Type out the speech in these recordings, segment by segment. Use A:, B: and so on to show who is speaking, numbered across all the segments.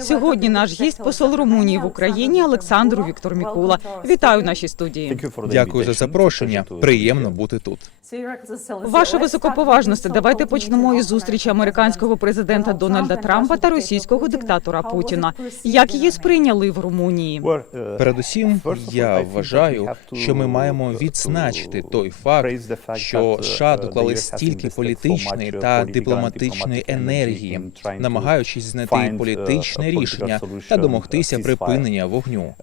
A: Сьогодні наш гість посол Румунії в Україні Олександр Віктор Мікула. Вітаю в нашій студії.
B: Дякую за запрошення. Приємно бути тут.
A: Ваше високоповажності, давайте почнемо із зустрічі американського президента Дональда Трампа та російського диктатора Путіна. Як її сприйняли в Румунії?
B: Передусім, я вважаю, що ми маємо відзначити той факт, що США доклали стільки політичної та дипломатичної енергії, намагаючись знайти політичне рішення та домогтися припинення вогню.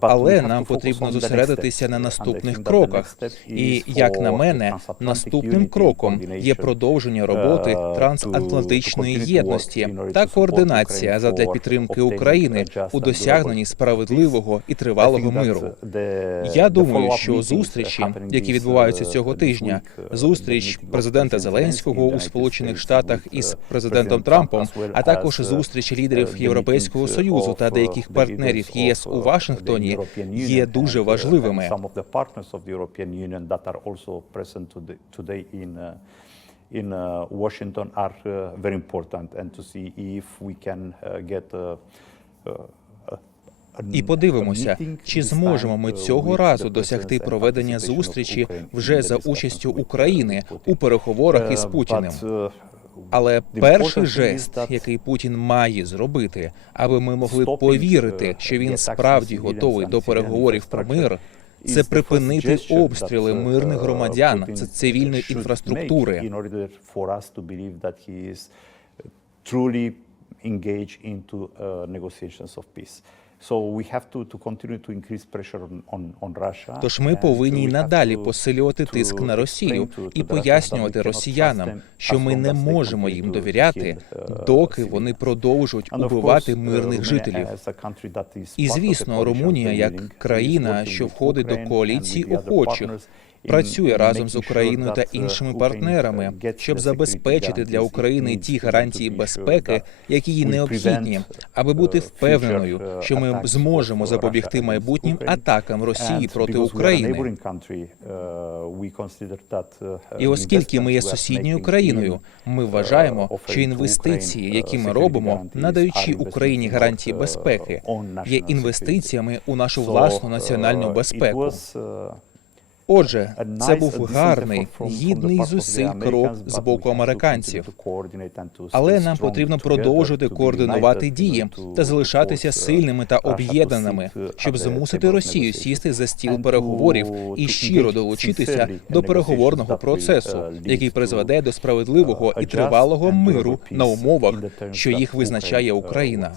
B: Але нам потрібно зосередитися на наступних кроках. І як на мене, наступним кроком є продовження роботи трансатлантичної єдності та координація задля підтримки України у досягненні справедливого і тривалого миру. Я думаю, що зустрічі, які відбуваються цього тижня, зустріч президента Зеленського у Сполучених Штатах із президентом Трампом, а також зустріч лідерів Європейського союзу та деяких партнерів ЄС у Вашингтоні, є дуже важливими.
C: in uh, Washington are uh, very important and to see if we can uh, get uh, uh,
B: І подивимося, чи зможемо ми цього разу досягти проведення зустрічі вже за участю України у переговорах із Путіним. Але перший жест, який Путін має зробити, аби ми могли повірити, що він справді готовий до переговорів про мир, це припинити обстріли мирних громадян, це цивільної інфраструктури.
C: truly engage into uh, negotiations of peace. So we have to, to continue to increase pressure on, on, on Russia.
B: Тож ми повинні й надалі посилювати тиск на Росію і пояснювати росіянам, що ми не можемо їм довіряти,
C: uh,
B: доки вони продовжують убивати
C: uh,
B: мирних жителів. І звісно, Румунія, як країна, що входить до коаліції охочих, працює разом з Україною та
C: uh,
B: іншими партнерами, щоб забезпечити для України ті гарантії безпеки, які їй необхідні, аби бути
C: uh,
B: впевненою, що ми зможемо запобігти майбутнім атакам Росії проти України. І оскільки ми є сусідньою країною, ми вважаємо, що інвестиції, які ми робимо, надаючи Україні гарантії безпеки, є інвестиціями у нашу власну національну безпеку.
C: Uh,
B: Отже, це був гарний, гідний зусиль крок з боку американців. Але нам потрібно
C: be
B: координувати дії та залишатися
C: uh,
B: сильними та об'єднаними,
C: uh,
B: щоб змусити Росію сісти за стіл переговорів і щиро долучитися до переговорного
C: will,
B: процесу,
C: uh,
B: який призведе до справедливого
C: uh,
B: і тривалого миру на умовах, що їх визначає
C: uh,
B: Україна.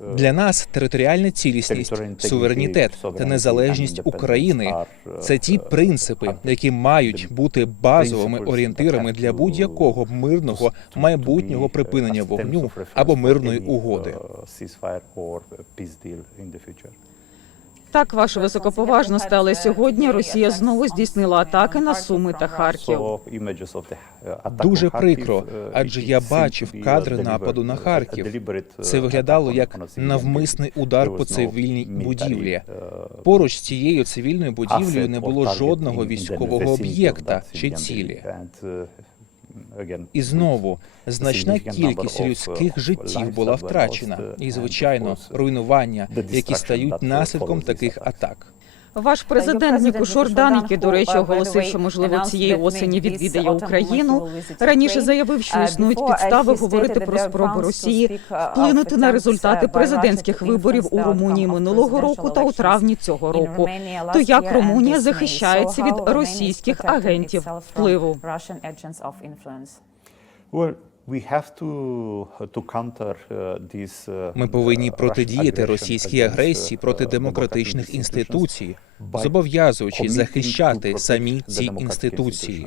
C: Uh,
B: Для нас територіальна цілісність, суверенітет та незалежність України
C: uh,
B: це ті
C: uh,
B: принципи, які мають бути базовими орієнтирами для будь-якого мирного майбутнього припинення вогню або мирної угоди.
A: Так, ваше високоповажності, але сьогодні Росія знову здійснила атаки на Суми та Харків.
B: Дуже прикро, адже я бачив кадри нападу на Харків. Це виглядало як навмисний удар по цивільній будівлі. Поруч з цією цивільною будівлею не було жодного військового об'єкта чи цілі. І знову значна кількість людських життів була втрачена, і звичайно, руйнування, які стають наслідком таких атак.
A: Ваш президент Мікушор Дан, який, до речі, оголосив, що можливо цієї осені відвідає Україну. Раніше заявив, що існують підстави говорити про спроби Росії вплинути на результати президентських виборів у Румунії минулого року та у травні цього року. То як Румунія захищається від російських агентів впливу?
B: Ми повинні протидіяти російській агресії проти демократичних інституцій, зобов'язуючись захищати самі ці інституції.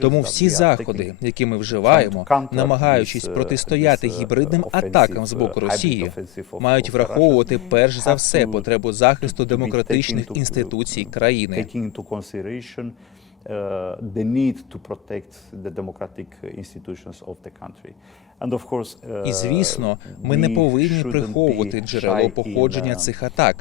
B: Тому всі заходи, які ми вживаємо, намагаючись протистояти гібридним атакам з боку Росії, мають враховувати перш за все потребу захисту демократичних інституцій країни.
C: Uh, the need to protect the democratic institutions of the country. Uh,
B: І звісно, ми не повинні приховувати джерело походження
C: uh,
B: цих атак.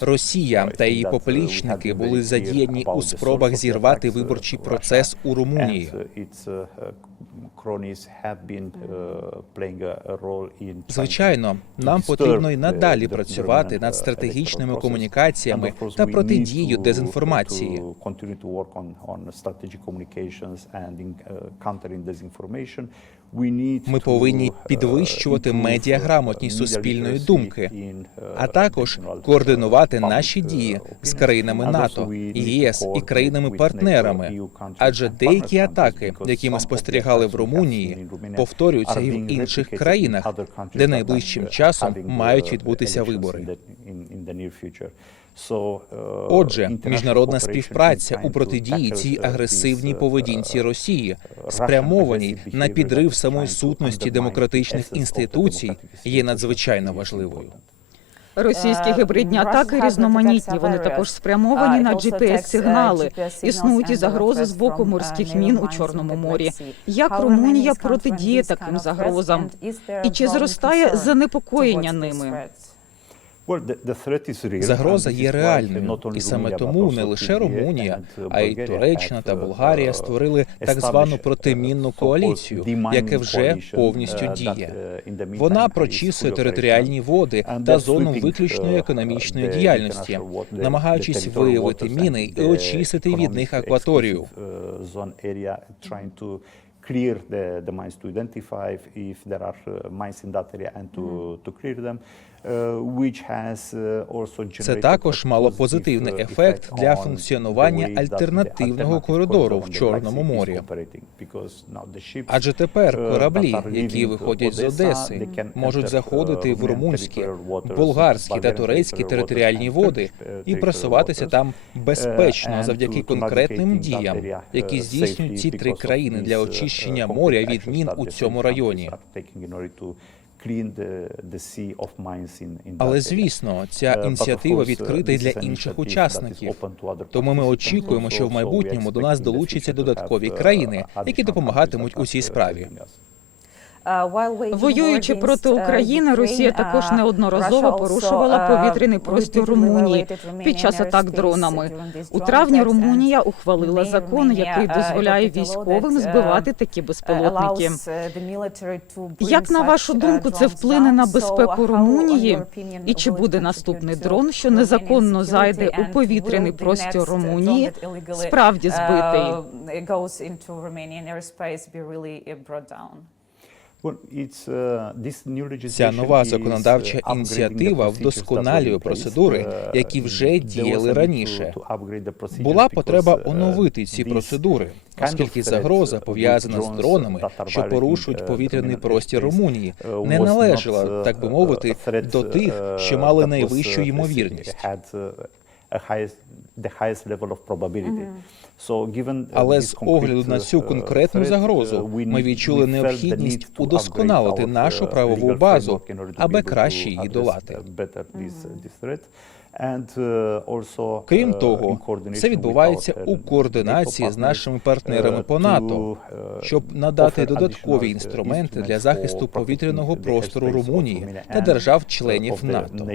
B: Росія та її
C: uh,
B: поплічники були задіяні у спробах зірвати
C: uh,
B: виборчий процес у Румунії.
C: uh, uh, uh, uh,
B: Звичайно, нам потрібно
C: the-
B: надалі працювати над
C: uh,
B: стратегічними комунікаціями та протидією
C: to-
B: дезінформації.
C: continue to work on, on strategic communications and in, uh, countering disinformation.
B: Ми повинні
C: uh,
B: підвищувати
C: uh,
B: медіаграмотність суспільної думки,
C: uh,
B: а також
C: uh,
B: координувати наші
C: uh,
B: дії з країнами НАТО, ЄС і країнами-партнерами, адже деякі атаки, які ми спостерігали в Румунії, повторюються і в інших країнах, де найближчим часом мають
C: uh,
B: відбутися вибори.
C: Uh,
B: Отже, міжнародна співпраця у протидії цій
C: uh,
B: агресивній
C: uh,
B: поведінці Росії, спрямованій на підрив самої сутності демократичних інституцій, є надзвичайно важливою.
A: Російські
D: Е,
A: гібридні атаки різноманітні. Вони також спрямовані
D: Uh,
A: на gps
D: uh,
A: сигнали Існують і загрози з боку
D: uh,
A: морських мін у Чорному морі. Як Румунія протидіє таким загрозам? І чи зростає занепокоєння ними?
B: Загроза є реальною, і саме тому не лише Румунія,
C: uh,
B: а й Туреччина та
C: uh,
B: Болгарія створили так звану протимінну
C: uh,
B: коаліцію, яке вже повністю
C: uh,
B: діє.
C: uh,
B: Вона прочісує територіальні води та зону виключної
C: uh,
B: економічної діяльності, намагаючись виявити міни і очистити від них акваторію.
C: uh, clear the, the mines to identify if there are uh, mines in that area and to, to clear them. Uh, uh,
B: Це також мало позитивний
C: uh,
B: ефект для функціонування альтернативного коридору в Чорному морі. Адже тепер
C: uh,
B: кораблі, які виходять з Одеси, можуть заходити
C: uh,
B: в румунські, болгарські та турецькі територіальні води
C: uh,
B: і просуватися там безпечно завдяки конкретним діям, які
C: uh,
B: здійснюють ці три країни для
C: uh,
B: очищення
C: uh,
B: моря від мін у цьому районі. Але звісно, ця
C: Uh,
B: ініціатива
C: uh,
B: відкрита й для інших учасників. Тому ми очікуємо, що в майбутньому до нас долучаться додаткові
C: uh,
B: країни, які допомагатимуть у цій справі.
C: Us.
A: Воюючи проти України, Росія також неодноразово порушувала повітряний простір Румунії під час атак дронами. У травні Румунія ухвалила закон, який дозволяє військовим збивати такі безпілотники. Як на вашу думку, це вплине на безпеку Румунії? І чи буде наступний дрон, що незаконно зайде у повітряний простір Румунії, справді збитий?
B: Ця нова законодавча
C: uh,
B: ініціатива вдосконалює процедури,
C: Uh,
B: які вже діяли раніше. Була потреба
C: uh,
B: оновити ці процедури, оскільки загроза
C: uh,
B: пов'язана з дронами, що порушують
C: uh,
B: повітряний простір Румунії,
C: uh,
B: не належала,
C: uh,
B: так би мовити, до тих,
C: uh,
B: що мали найвищу
C: uh,
B: ймовірність.
C: uh, the highest level of probability. So, given, uh,
B: Але з огляду на цю
C: uh,
B: конкретну
C: uh,
B: загрозу ми відчули необхідність удосконалити нашу
C: uh,
B: правову базу, аби краще її долати.
C: uh, uh, uh,
B: Крім
C: uh,
B: того, це відбувається у
C: uh,
B: координації
C: NATO
B: з нашими партнерами
C: uh,
B: по НАТО,
C: uh,
B: щоб надати додаткові
C: uh,
B: інструменти для захисту повітряного простору Румунії та держав-членів
C: uh,
B: НАТО.
C: Uh,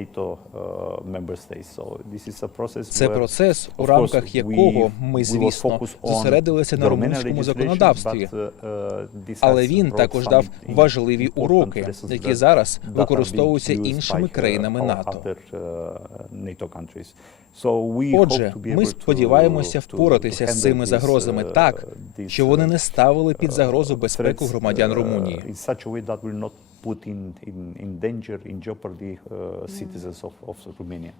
B: Це процес, у рамках якого ми, звісно,
C: on
B: зосередилися на румунському законодавстві.
C: uh, uh,
B: Але він також дав важливі уроки, які зараз використовуються іншими
C: uh,
B: країнами НАТО.
C: uh,
B: Отже, ми сподіваємося впоратися з цими загрозами так,
C: uh,
B: що вони
C: uh,
B: не ставили під загрозу безпеку громадян
C: uh,
B: Румунії.
C: put in, in, in danger, in jeopardy uh, citizens of, of Romania.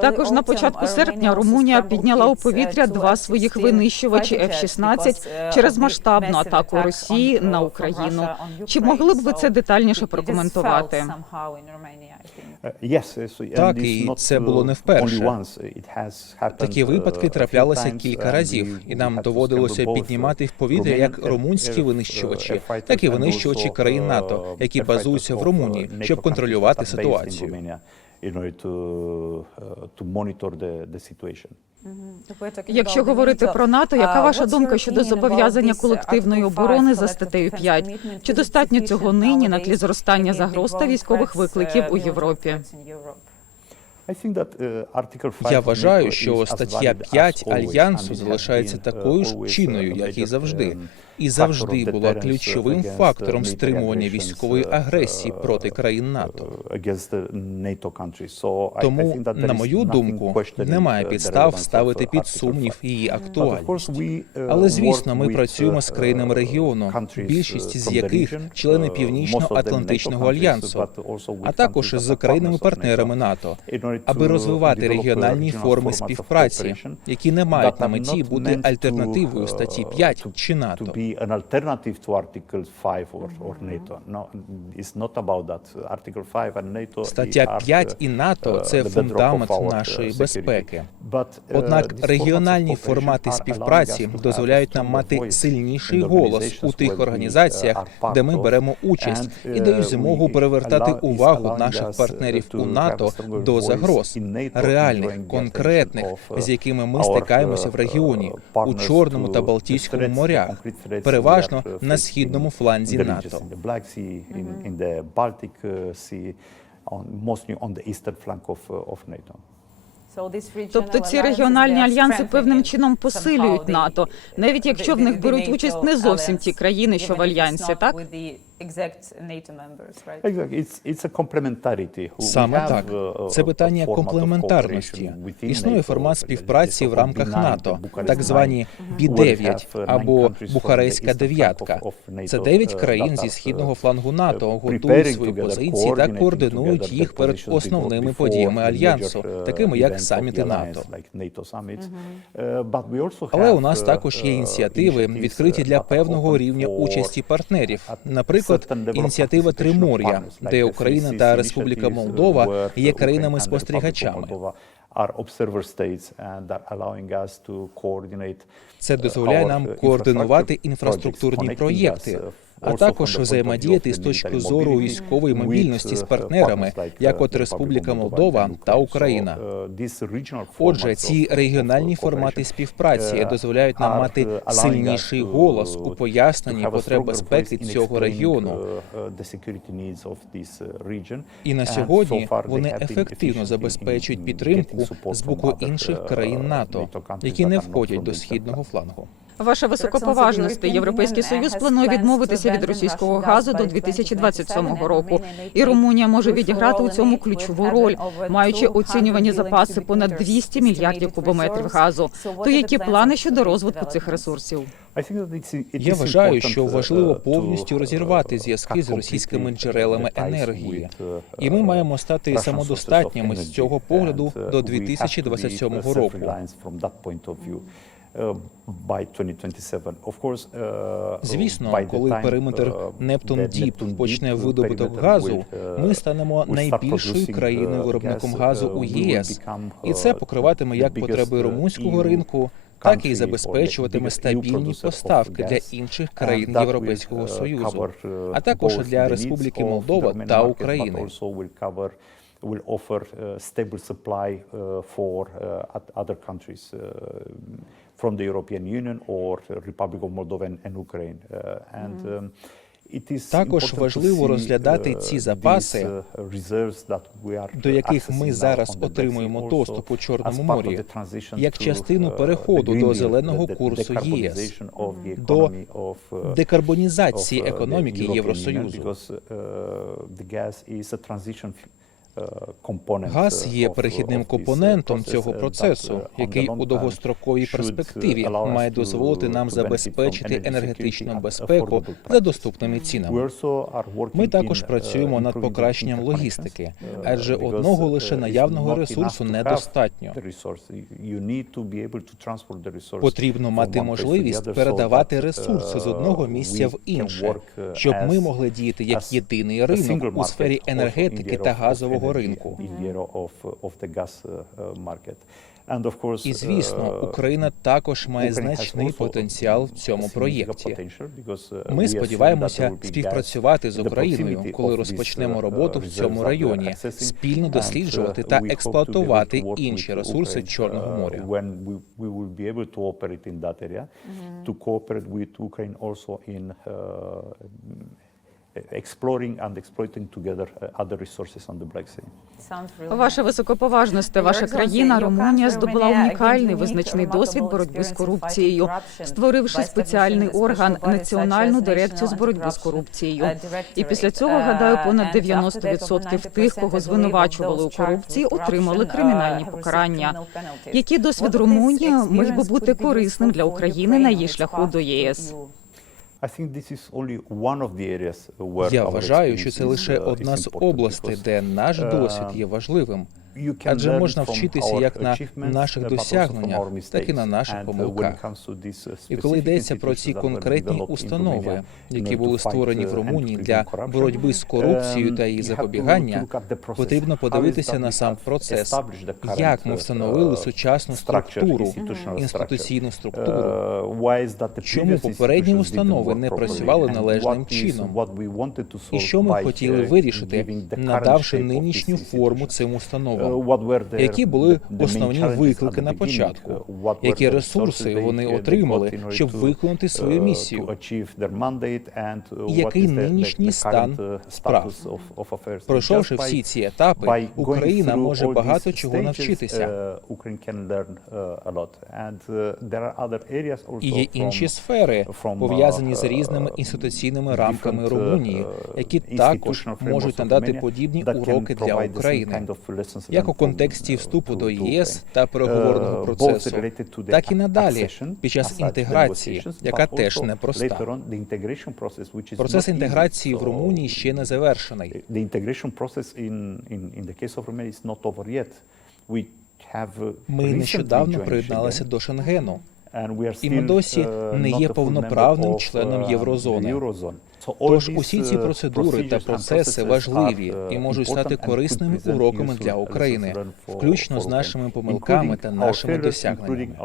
A: Також на початку серпня Румунія підняла у повітря два своїх винищувачі F-16 через масштабну атаку Росії на Україну. Чи могли б ви це детальніше прокоментувати?
C: Uh, uh,
B: Так, і це
C: uh,
B: було не вперше. Такі
C: uh,
B: випадки траплялися кілька разів, і нам доводилося піднімати в
C: uh,
B: повітря як румунські винищувачі, так і винищувачі країн
C: uh,
B: НАТО, які базуються в
C: uh,
B: Румунії, щоб контролювати ситуацію.
C: In order to, uh, to monitor the, the situation.
A: Якщо говорити про НАТО, яка ваша думка щодо зобов'язання колективної оборони за статтею 5? Чи достатньо цього нині на тлі зростання загроз та військових викликів у Європі?
C: Uh, Article 5
B: Я вважаю, що стаття
C: valid
B: 5 альянсу залишається
C: uh,
B: такою ж
C: uh,
B: як і завжди,
C: um,
B: і завжди була
C: uh,
B: ключовим
C: uh,
B: фактором стримування військової
C: uh,
B: агресії
C: uh,
B: проти країн НАТО.
C: uh,
B: Тому, на мою думку, немає
C: uh,
B: підстав ставити
C: uh,
B: під сумнів
C: 5.
B: її актуальність.
C: uh,
B: Але звісно, ми працюємо
C: uh,
B: з країнами регіону,
C: uh,
B: більшість з яких члени
C: uh,
B: Північно-Атлантичного альянсу, а також з країнами-партнерами НАТО, аби розвивати регіональні форми співпраці, які не мають на меті бути альтернативою
C: uh,
B: статті 5
C: to-
B: чи НАТО.
C: to be an alternative to Article 5 or, or NATO. No, it's not about that. Article 5 and NATO
B: Стаття
C: are,
B: 5
C: uh,
B: і НАТО
C: uh,
B: це
C: the bedrock
B: фундамент
C: of our, uh,
B: нашої
C: security.
B: безпеки.
C: Uh,
B: Однак регіональні формати співпраці дозволяють нам мати сильніший голос у тих
C: uh,
B: організаціях, де ми беремо участь, і дають
C: uh,
B: змогу перевертати
C: is
B: увагу наших
C: uh,
B: партнерів у НАТО до загроз, реальних, конкретних,
C: uh,
B: з якими ми стикаємося в
C: uh,
B: регіоні у Чорному та Балтійському морях, переважно
C: uh,
B: на східному фланзі НАТО.
C: uh, on, mostly on the eastern flank of, uh, of NATO.
A: Тобто ці регіональні альянси певним чином посилюють НАТО, навіть якщо в них беруть участь не зовсім ті країни, що в альянсі, так?
C: Exactly. It's, it's a complementarity. We
B: Саме так,
C: uh,
B: це
C: a
B: питання комплементарності.
C: cooperation within
B: Існує
C: NATO,
B: формат співпраці в
C: the
B: рамках
C: so-called
B: НАТО, так звані
C: Nine,
B: Бі
C: where we
B: 9
C: have, uh, nine
B: або
C: countries from the
B: Бухарестська
C: eastern flank
B: дев'ятка. Це
C: NATO,
B: дев'ять
C: uh,
B: країн зі східного
C: uh,
B: флангу НАТО
C: uh,
B: готують свої позиції та координують їх
C: their
B: перед основними подіями
C: the
B: альянсу,
C: uh,
B: такими як саміти
C: the
B: НАТО.
C: alliance, like NATO summits. Uh, but we also
B: Але у
C: have,
B: нас
C: uh,
B: також є
C: uh,
B: ініціативи,
C: initiatives,
B: відкриті для
C: uh,
B: певного рівня
C: for
B: участі партнерів.
C: at
B: Наприклад, ініціатива Тримор'я, де Україна та Республіка
C: uh,
B: Молдова є країнами спостерігачами. Це
C: uh,
B: дозволяє нам
C: uh,
B: координувати інфраструктурні проєкти,
C: uh,
B: а також взаємодіяти з точки зору військової мобільності з
C: uh,
B: партнерами, як
C: uh,
B: от Республіка Молдова та. Україна.
C: Uh,
B: Отже, ці регіональні формати співпраці
C: uh,
B: дозволяють нам мати
C: uh,
B: сильніший голос у поясненні потреб безпеки цього регіону.
C: uh, uh, uh.
B: І на сьогодні вони ефективно забезпечують підтримку з боку інших
C: uh,
B: країн НАТО, які не входять до східного флангу.
A: Ваша високоповажності, Європейський Союз планує відмовитися від російського газу до 2027 року, і Румунія може відіграти у цьому ключову роль, маючи оцінювані запаси понад 200 мільярдів кубометрів газу. То які плани щодо розвитку цих ресурсів?
B: Я вважаю, що
C: uh,
B: важливо повністю
C: uh,
B: розірвати зв'язки з російськими джерелами енергії,
C: uh,
B: і ми маємо стати самодостатніми з цього погляду
C: uh,
B: до
C: we have to be,
B: 2027
C: uh,
B: року.
C: Uh, By 2027. Of course, uh,
B: Звісно, коли
C: time,
B: периметр
C: uh,
B: Нептун Діп почне видобуток газу,
C: uh,
B: ми станемо найбільшою країною
C: uh,
B: виробником газу
C: uh,
B: у ЄС, і це
C: uh,
B: покриватиме як потреби
C: uh,
B: румунського ринку, так і забезпечуватиме стабільні поставки для інших країн Європейського
C: uh,
B: Союзу,
C: uh,
B: а також для Республіки Молдова та України.
C: will offer uh, stable supply uh, for uh, oth- other countries uh, from the European Union or uh, Republic of Moldova and, and Ukraine. Uh, and um, it is
B: Також
C: important to
B: важливо розглядати
C: uh,
B: ці запаси,
C: uh,
B: до яких ми
C: now
B: зараз отримуємо доступ у
C: as
B: Чорному
C: part of
B: морі,
C: the transition
B: як
C: to,
B: частину
C: uh,
B: переходу до зеленого курсу ЄС,
C: decarbonization of the
B: до
C: economy of, uh,
B: декарбонізації
C: uh,
B: економіки Євросоюзу.
C: Uh, uh,
B: Газ
C: uh,
B: є перехідним
C: uh,
B: компонентом цього
C: uh,
B: процесу,
C: uh,
B: який у довгостроковій
C: uh,
B: перспективі має дозволити нам забезпечити енергетичну безпеку за доступними цінами. Ми також
C: uh,
B: працюємо над покращенням логістики,
C: uh,
B: адже одного
C: uh,
B: лише наявного ресурсу недостатньо. Потрібно мати можливість передавати ресурси з
C: uh,
B: одного місця в інше,
C: uh,
B: щоб ми могли діяти як єдиний ринок у сфері енергетики та газового газового ринку.
C: uh, uh,
B: І звісно,
C: uh,
B: Україна також має значний потенціал в цьому проєкті.
C: uh,
B: Ми сподіваємося співпрацювати з Україною, коли розпочнемо
C: uh,
B: роботу в цьому районі, спільно досліджувати
C: uh,
B: та експлуатувати інші ресурси Чорного
C: uh,
B: моря.
C: To cooperate with Ukraine also in uh, exploring and exploiting together uh, other resources on the Black Sea.
A: Ваша високоповажності, ваша країна Румунія здобула унікальний визначний досвід боротьби з корупцією, створивши спеціальний орган Національну дирекцію з боротьби з корупцією. І після цього гадаю, понад 90% тих, кого звинувачували у корупції, отримали кримінальні покарання. Який досвід Румунії міг би бути корисним для України на її шляху до ЄС?
B: Я вважаю, що це лише
C: uh,
B: одна з областей, де наш
C: uh,
B: досвід є важливим. Адже можна вчитися як на наших досягненнях, так і на наших
C: uh,
B: помилках.
C: uh,
B: І коли йдеться про ці конкретні установи, які були створені
C: uh,
B: в Румунії для боротьби з корупцією та її
C: um,
B: запобігання, потрібно подивитися на сам процес, як ми
C: uh,
B: встановили
C: uh,
B: сучасну структуру, інституційну структуру.
C: Uh,
B: Чому попередні установи не працювали належним чином? І що ми хотіли
C: uh,
B: вирішити, надавши нинішню форму цим
C: Uh,
B: установам? Які були основні виклики на початку?
C: Uh,
B: Які ресурси вони отримали, щоб виконати свою
C: uh,
B: місію?
C: uh,
B: І який нинішній стан
C: uh,
B: справ? Пройшовши всі ці етапи, Україна може багато чого навчитися.
C: uh, uh, uh,
B: І є інші сфери, пов'язані з
C: uh,
B: різними інституційними рамками
C: uh,
B: Румунії, які також можуть надати подібні уроки для України, як у контексті
C: uh,
B: вступу до ЄС та переговорного
C: Uh,
B: процесу, так і надалі під час інтеграції, яка теж непроста. Процес інтеграції в Румунії ще не завершений.
C: Uh,
B: Ми нещодавно приєдналися до Шенгену. І ми досі
C: uh,
B: не є повноправним членом
C: uh,
B: Єврозони. Тож усі ці
C: uh,
B: процедури та процеси важливі
C: uh,
B: і можуть стати корисними уроками для України, включно з нашими помилками та нашими досягненнями.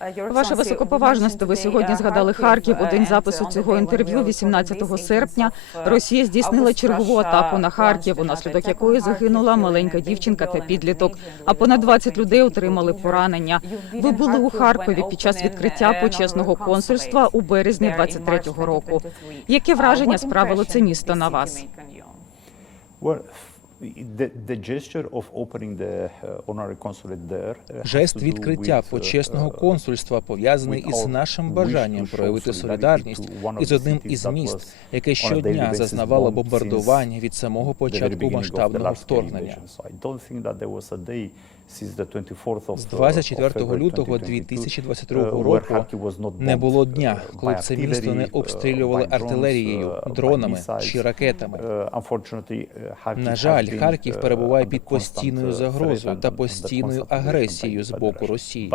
C: Our.
A: Ваша високоповажність, ви сьогодні згадали Харків. У день запису цього інтерв'ю, 18 серпня, Росія здійснила чергову атаку на Харків, унаслідок якої загинула маленька дівчинка та підліток. А понад 20 людей отримали поранення. Ви були у Харкові під час відкриття почесного консульства у березні 23-го року. Яке враження справило це місто на вас?
C: The, the gesture of opening the uh, honorary consulate there uh,
B: Жест відкриття
C: with, uh,
B: почесного
C: uh,
B: консульства пов'язаний із нашим бажанням проявити солідарність із одним із міст, яке щодня зазнавало бомбардування від самого початку масштабного вторгнення.
C: Invasion. So I don't think that there was a day since the 24th of,
B: З
C: uh, of
B: 24
C: February
B: лютого
C: 2022,
B: 2022
C: uh, where
B: року не було
C: uh,
B: дня, коли б це місто не
C: uh,
B: обстрілювали артилерією,
C: uh,
B: дронами чи ракетами.
C: Uh, uh,
B: На жаль, Харків
C: uh,
B: перебуває під постійною
C: uh,
B: загрозою та постійною агресією з боку. Росії.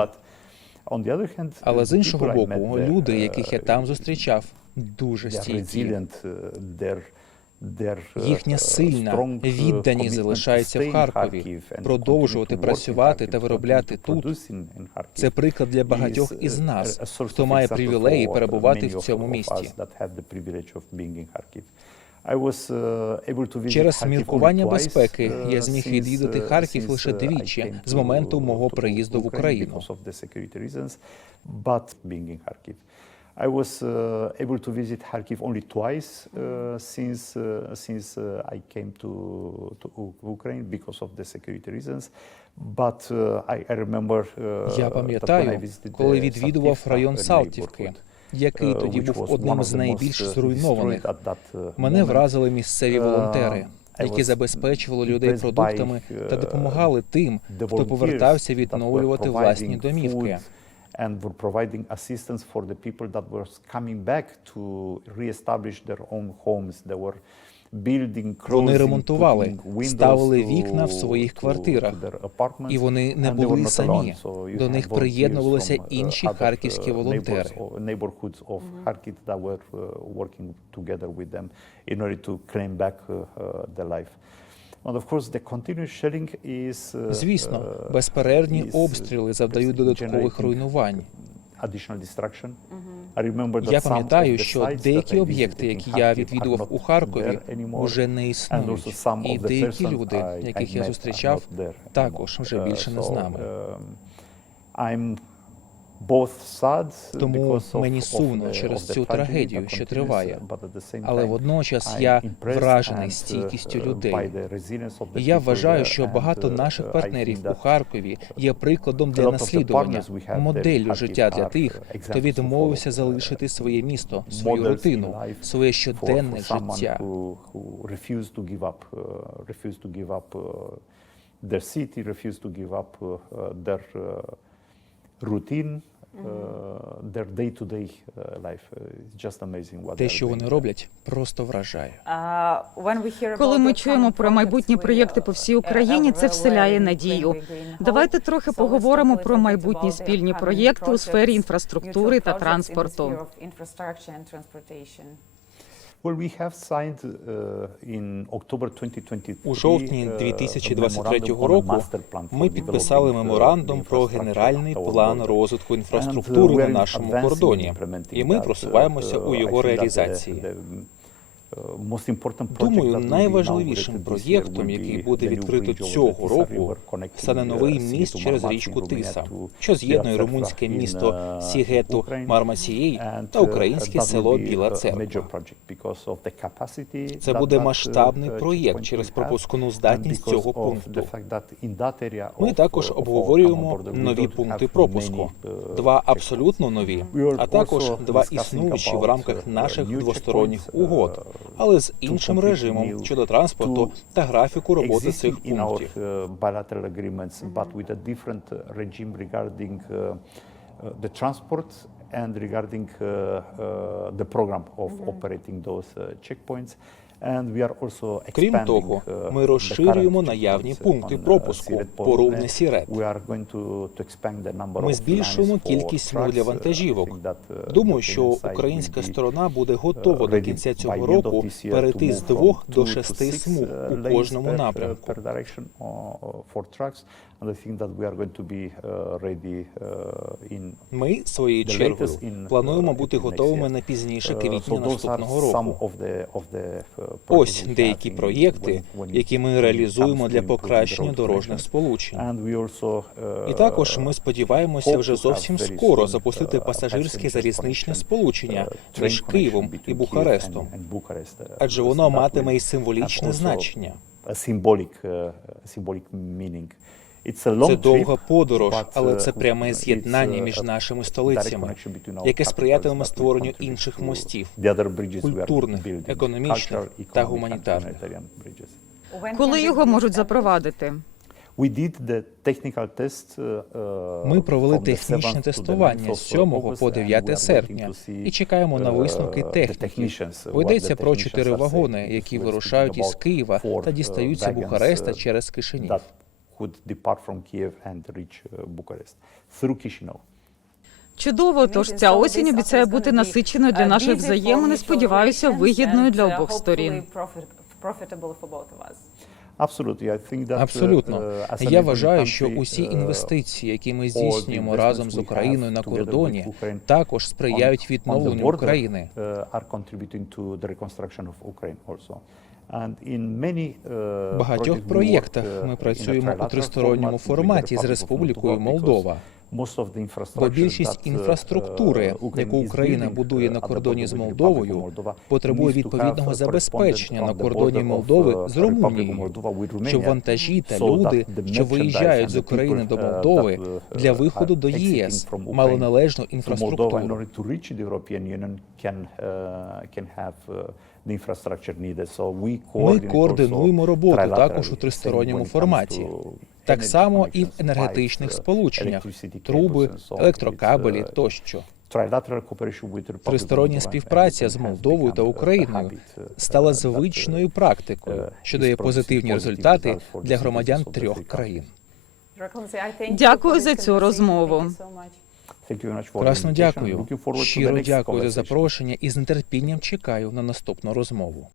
B: Але з іншого боку, люди,
C: uh,
B: яких я там зустрічав, дуже стійкі.
C: Uh, uh,
B: Їхня
C: uh,
B: сильна
C: uh,
B: відданість залишається в Харкові, продовжувати працювати та виробляти тут. Це приклад для багатьох із
C: uh,
B: нас, хто має привілеї перебувати в цьому місті.
C: uh,
B: Через міркування безпеки
C: uh,
B: я зміг відвідати
C: uh,
B: Харків лише
C: uh,
B: двічі з моменту мого приїзду в Україну.
C: I was uh, able to visit Kharkiv only twice uh, since uh, since uh, I came to to Ukraine because of the security reasons. But uh, I, I remember uh,
B: Я пам'ятаю, коли відвідував район Салтівки, який
C: uh,
B: тоді був одним з найбільш
C: uh,
B: зруйнованих.
C: uh,
B: Мене вразили місцеві волонтери, які забезпечували людей продуктами та
C: uh,
B: допомагали тим, хто повертався відновлювати власні домівки.
C: And were providing assistance for the people that were coming back to reestablish their own homes. They were building,
B: Вони ремонтували,
C: putting windows
B: ставили
C: to-
B: вікна в своїх квартирах.
C: to.
B: І вони не
C: And they were
B: були
C: not
B: самі.
C: So
B: До них приєднувалися
C: from, uh,
B: інші
C: uh,
B: харківські волонтери.
C: neighbors of Kharkiv that were uh, working together with them in order to claim back uh, uh, their life. And of course, the continuous shelling is, uh,
B: Звісно,
C: uh,
B: безперервні обстріли завдають додаткових руйнувань.
C: additional destruction. I remember that
B: Я
C: some
B: пам'ятаю,
C: of the
B: що деякі об'єкти, які я відвідував у Харкові, уже не
C: And also
B: існують.
C: some
B: І
C: of the
B: деякі люди, яких я зустрічав, також вже
C: Uh,
B: більше не з нами. Тому мені сумно через цю трагедію, що триває. Але водночас я вражений стійкістю
C: uh,
B: людей. І я вважаю, що багато
C: uh,
B: наших партнерів у Харкові є прикладом для наслідування, моделлю життя для тих, хто відмовився залишити своє місто, свою рутину, своє щоденне життя.
C: uh, uh, their city, refused to give up uh, uh, their uh, routine, uh, their day-to-day uh, life. Uh, it's just amazing what
B: Те, що вони роблять, просто вражає.
A: Коли ми чуємо про майбутні проєкти по всій Україні, це вселяє надію. Давайте трохи поговоримо про майбутні спільні проєкти у сфері інфраструктури та транспорту.
B: У жовтні
C: uh, a
B: 2023
C: memorandum on a
B: року ми підписали
C: uh,
B: меморандум про генеральний план розвитку
C: uh,
B: інфраструктури на нашому кордоні, і ми просуваємося
C: Uh,
B: у його реалізації. Думаю, найважливішим проєктом, який буде відкрито цього року, стане
C: uh,
B: новий міст через річку Тиса, що з'єднує румунське місто
C: uh,
B: Сігету. Мармасієй та
C: uh,
B: українське село Біла Церква. Це буде
C: uh,
B: масштабний
C: uh,
B: проєкт через пропускну здатність цього пункту. Ми також
C: uh,
B: обговорюємо нові пункти пропуску,
C: uh,
B: два абсолютно нові, а також два існуючі в рамках
C: uh,
B: наших двосторонніх
C: uh,
B: угод, але з іншим режимом щодо транспорту та графіку роботи цих пунктів.
C: uh, uh, uh, uh, the transport and regarding uh, uh, the program of operating those uh, checkpoints.
B: Крім того,
C: uh,
B: ми розширюємо наявні пункти
C: uh,
B: пропуску
C: Siret
B: по румне
C: Porubne.
B: Сірет. Ми збільшуємо кількість для.
C: Uh,
B: вантажівок.
C: uh,
B: Думаю, що українська сторона буде
C: uh,
B: готова до кінця цього року перейти з двох до шести смуг
C: uh,
B: у кожному
C: uh,
B: напрямку.
C: Uh, uh, uh,
B: Ми своєю чергою плануємо
C: uh,
B: бути готовими не пізніше
C: Uh,
B: квітня наступного року.
C: uh,
B: Ось деякі проєкти, які ми реалізуємо для покращення дорожніх сполучень.
C: Uh,
B: І також ми сподіваємося вже зовсім скоро запустити
C: uh,
B: пасажирське залізничне сполучення
C: uh,
B: між Києвом і Бухарестом,
C: uh,
B: адже воно матиме і символічне значення.
C: symbolic, uh, symbolic meaning.
B: Це довга подорож, але
C: uh,
B: це пряме з'єднання
C: uh,
B: між нашими столицями, яке сприятиме створенню інших
C: to
B: мостів, культурних, економічних та гуманітарних.
A: Коли його можуть запровадити?
C: Uh, uh,
B: Ми провели технічне
C: 7th to the
B: тестування
C: 9th
B: з
C: of
B: 7
C: August,
B: по
C: and we
B: 9
C: are
B: серпня і чекаємо на
C: uh,
B: висновки
C: what
B: йдеться про чотири вагони, які вирушають із Києва та
C: uh,
B: дістаються Бухареста
C: uh,
B: через Кишинів.
C: Could depart from Kiev and reach uh, Bucharest through Chisinau.
A: Чудово, тож ця осінь обіцяє бути насиченою для наших взаємин і, сподіваюся, вигідною для обох сторін.
C: Uh,
B: Абсолютно.
C: uh,
B: Я вважаю, що усі
C: uh,
B: інвестиції, які ми здійснюємо разом з Україною на кордоні, також сприяють відновленню України.
C: Uh, uh,
B: багатьох проєктах
C: uh,
B: ми працюємо у тристоронньому форматі з Республікою Молдова. Бо більшість
C: uh,
B: інфраструктури,
C: uh,
B: яку Україна будує
C: uh,
B: на кордоні з Молдовою, потребує відповідного забезпечення на кордоні Молдови
C: uh,
B: з Румунією, щоб вантажі та люди, що виїжджають з України до
C: uh,
B: Молдови
C: uh,
B: для виходу до ЄС мали належну інфраструктуру.
C: The uh, uh, infrastructure needed. So we
B: Ми координуємо
C: also
B: роботу також у тристоронньому форматі. Так
C: energy
B: само і в енергетичних
C: pipes, uh,
B: сполученнях, труби, електрокабелі
C: uh,
B: тощо. Тристороння співпраця з
C: has
B: Молдовою та
C: become a
B: Україною
C: uh,
B: стала
C: uh,
B: звичною практикою,
C: uh,
B: що дає позитивні
C: positive
B: результати
C: results for the
B: для
C: citizens
B: громадян трьох країн.
A: Дякую за цю розмову.
B: Красно дякую. Щиро дякую за запрошення і з нетерпінням чекаю на наступну розмову.